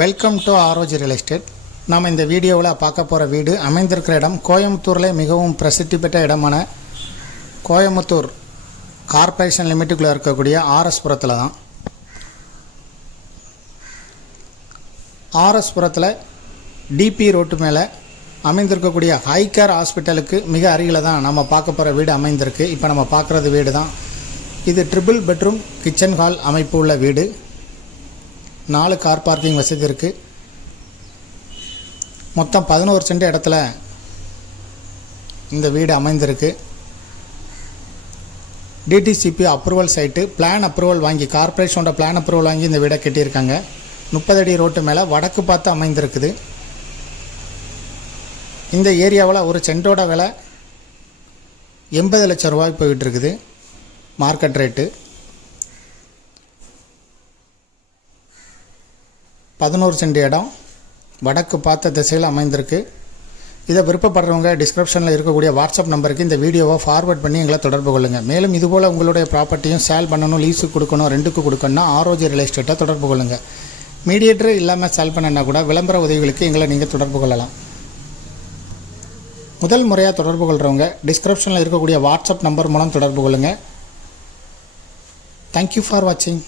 Welcome to ஆரோஜி real estate. நாம் இந்த வீடியோவில் பார்க்க போகிற வீடு அமைந்திருக்கிற இடம் கோயம்புத்தூரில் மிகவும் பிரசித்தி பெற்ற இடமான கோயம்புத்தூர் கார்ப்பரேஷன் லிமிட்டுக்குள்ளே இருக்கக்கூடிய ஆர்எஸ்புரத்தில் தான். ஆர்எஸ்புரத்தில் டிபி ரோட்டு மேலே அமைந்திருக்கக்கூடிய ஹைகேர் ஹாஸ்பிட்டலுக்கு மிக அருகில் தான் நம்ம பார்க்க போகிற வீடு அமைந்திருக்கு. இப்போ நம்ம பார்க்குறது வீடு தான். இது ட்ரிபிள் பெட்ரூம் கிச்சன் ஹால் அமைப்பு உள்ள வீடு. 4 கார் பார்க்கிங் வசதி இருக்குது. மொத்தம் 11 சென்ட் இடத்துல இந்த வீடு அமைந்திருக்கு. DTCP approval site, plan approval வாங்கி கார்ப்பரேஷனோட பிளான் அப்ரூவல் வாங்கி இந்த வீடை கட்டியிருக்காங்க. 30 அடி ரோட்டு மேலே வடக்கு பார்த்து அமைந்திருக்குது. இந்த ஏரியாவில் ஒரு சென்டோட விலை 80 லட்சம் ரூபாய் போயிட்டு இருக்குது மார்க்கெட் ரேட்டு. 11 சென்ட் இடம் வடக்கு பார்த்த திசையில் அமைந்திருக்கு. இதை விருப்பப்படுறவங்க டிஸ்கிரிப்ஷனில் இருக்கக்கூடிய வாட்ஸ்அப் நம்பருக்கு இந்த வீடியோவை ஃபார்வர்ட் பண்ணி எங்களை தொடர்பு கொள்ளுங்கள். மேலும் இதுபோல் உங்களுடைய ப்ராப்பர்ட்டியும் சேல் பண்ணணும், லீஸுக்கு கொடுக்கணும், ரெண்டுக்கு கொடுக்கணும்னா ஆரோஜி ரியல் எஸ்டேட்டை தொடர்பு கொள்ளுங்கள். மீடியேட்டர் இல்லாமல் சேல் பண்ணனா கூட விளம்பர உதவிகளுக்கு எங்களை நீங்கள் தொடர்பு கொள்ளலாம். முதல் முறையாக தொடர்பு கொள்கிறவங்க டிஸ்கிரிப்ஷனில் இருக்கக்கூடிய வாட்ஸ்அப் நம்பர் மூலம் தொடர்பு கொள்ளுங்கள். தேங்க்யூ ஃபார் வாட்சிங்.